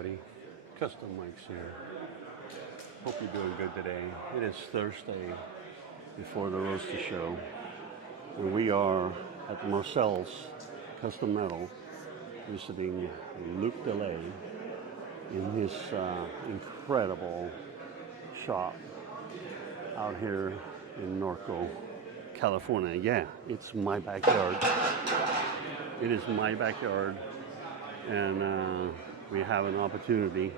everybody. Custom Mike's here. Hope you're doing good today. It is Thursday before the Roaster Show. And we are at Marcel's Custom Metal visiting Luc DeLey in his incredible shop out here in Norco, California. Yeah, it's my backyard. It is my backyard. And we have an opportunity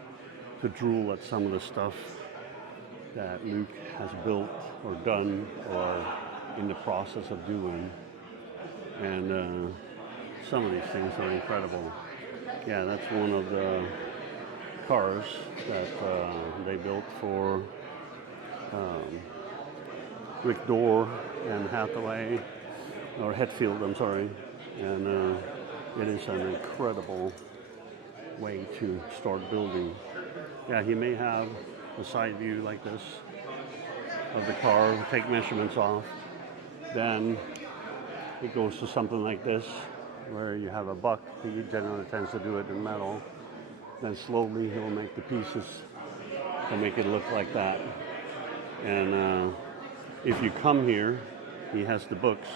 to drool at some of the stuff that Luc has built or done or in the process of doing. And some of these things are incredible. Yeah, that's one of the cars that they built for Rick Dorr and Hathaway, or Hetfield, I'm sorry. And it is an incredible way to start building. Yeah, he may have a side view like this of the car, take measurements off. Then it goes to something like this, where you have a buck. He generally tends to do it in metal. Then slowly he'll make the pieces to make it look like that. And if you come here, he has the books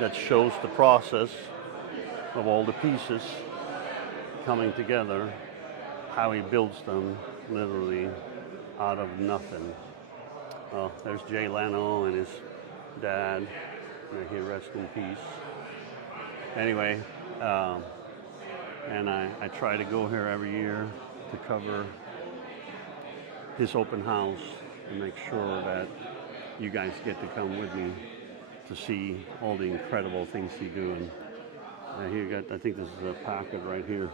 that shows the process of all the pieces coming together, how he builds them literally out of nothing. Oh, there's Jay Leno and his dad. May he rest in peace. Anyway, and I try to go here every year to cover his open house and make sure that you guys get to come with me to see all the incredible things he's doing. Here you got, I think this is a packet right here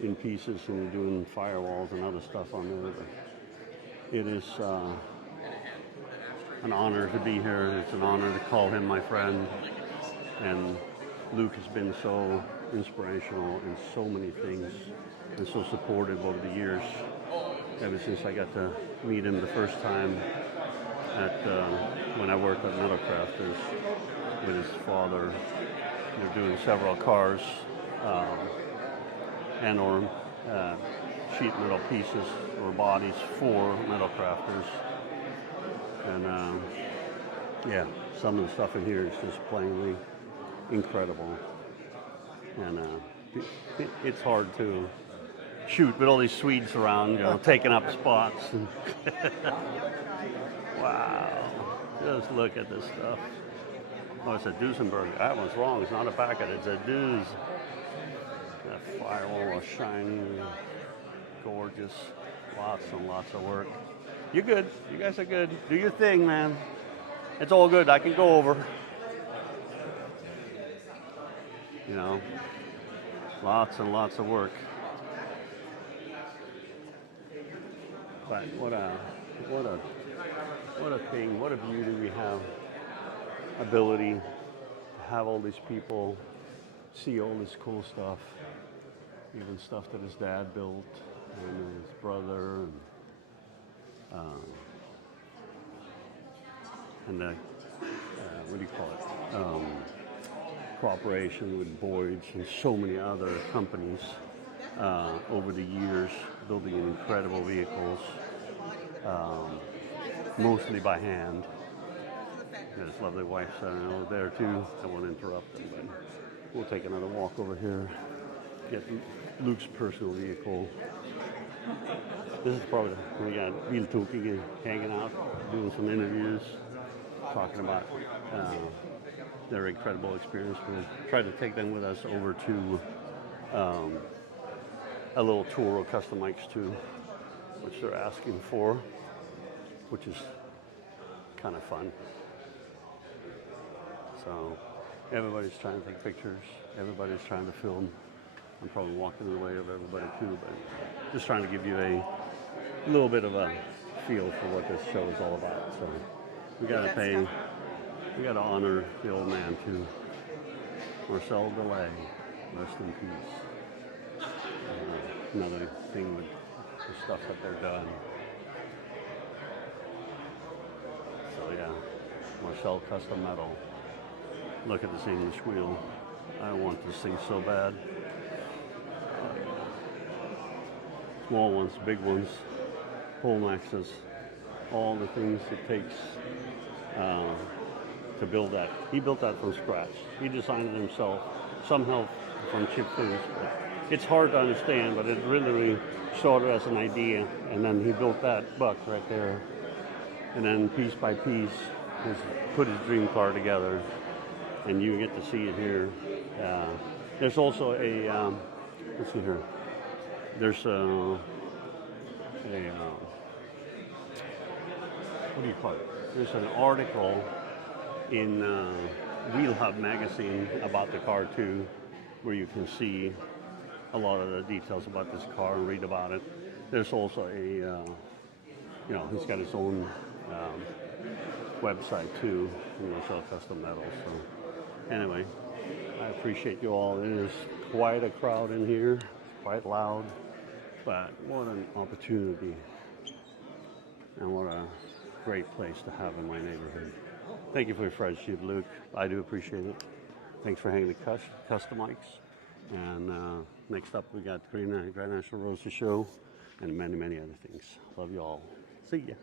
in pieces, and you're doing firewalls and other stuff on there. But it is an honor to be here. It's an honor to call him my friend. And Luc has been so inspirational in so many things and so supportive over the years. Ever since I got to meet him the first time at when I worked at Metal Crafters with his father. They're doing several cars and or sheet metal pieces or bodies for Metal Crafters. And yeah, some of the stuff in here is just plainly incredible. And it's hard to shoot with all these Swedes around, you know, taking up spots. Wow, just look at this stuff. Oh, it's a Duesenberg. That one's wrong. It's not a packet. It's a Deuce. That firewall is shiny, gorgeous. Lots and lots of work. You're good. You guys are good. Do your thing, man. It's all good. I can go over. You know, lots and lots of work. But what a thing. What a beauty we have. Ability to have all these people see all this cool stuff, even stuff that his dad built and his brother, and the what do you call it? Cooperation with Boyd's and so many other companies over the years, building incredible vehicles, mostly by hand. His lovely wife's over there too. I won't interrupt them, but we'll take another walk over here, get Luc's personal vehicle. This is probably, we got Real Talking hanging out, doing some interviews, talking about their incredible experience. We'll try to take them with us over to a little tour of Custom Mike's too, which they're asking for, which is kind of fun. So everybody's trying to take pictures. Everybody's trying to film. I'm probably walking in the way of everybody too, but just trying to give you a little bit of a feel for what this show is all about. So we gotta honor the old man too. Marcel DeLey, rest in peace. Another thing with the stuff that they're done. So yeah, Marcel Custom Metal. Look at this English wheel. I want this thing so bad. small ones, big ones, pole maxes, all the things it takes to build that. He built that from scratch. He designed it himself, some help from Chip Foods. It's hard to understand, but it really started as an idea, and then he built that buck right there. And then piece by piece, he's put his dream car together, and you get to see it here. There's also a, let's see here, there's what do you call it? There's an article in Wheel Hub magazine about the car too, where you can see a lot of the details about this car and read about it. There's also a, he's got his own website too, sell custom metals. So anyway, I appreciate you all. It is quite a crowd in here, quite loud, but what an opportunity and what a great place to have in my neighborhood. Thank you for your friendship, Luke. I do appreciate it. Thanks for hanging the custom mics. And next up, we got Grand National Roadster Show and many, many other things. Love you all. See ya.